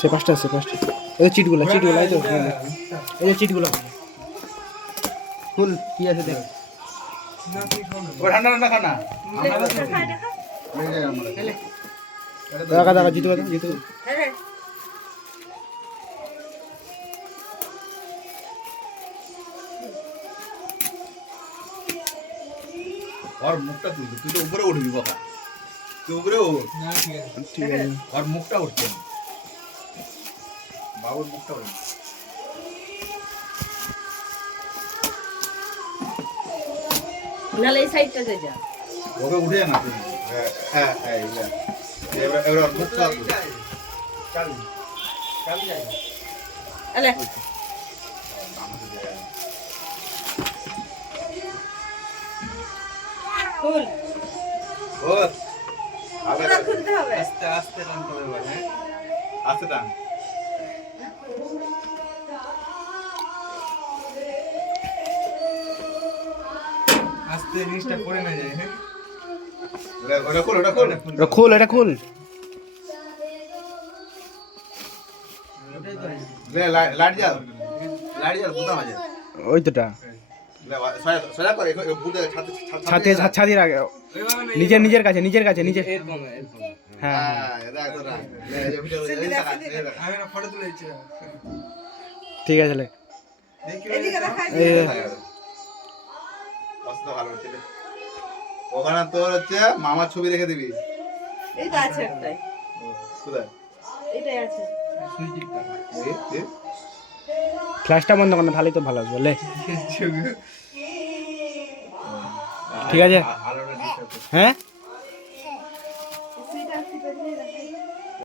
সে পাঁচটা সে পাঁচটা এই যে চিটগুলো চিটগুলো এই তো এই যে চিটগুলো। ফুল কি আছে দেখ? দেখা দেখা জিতু কথা ওর মুখটা তুলবি তুই তো উপরে উঠবি বাবা। তুই উপরে ওঠ ঠিক আছে। ওর মুখটা উঠছে। না। বাবুর মুখটা উঠবে নাহলে এই সাইডটাতে যা। ওকে উঠে না হ্যাঁ হ্যাঁ হ্যাঁ এবার। আলে। ফুল। আস্তে আস্তে টান করে হ্যাঁ? আস্তে টান। জিনিসটা পড়ে না যায় হ্যাঁ? ওটা- খোল ওটা খোল। এটা খোল। এটা খোল লাইট লাইট মাঝে। ওই তোটা। ছাতে আগে। নিজের নিজের কাছে নিজের কাছে নিজের। হ্যাঁ। ঠিক আছে ওখানে তোর হচ্ছে মামার ছবি রেখে দিবি। এইটা আছে একটাই। কোথায়? এটাই ফ্ল্যাশটা বন্ধ কর না তো ভালো আসবে লে। ঠিক আছে। হ্যাঁ?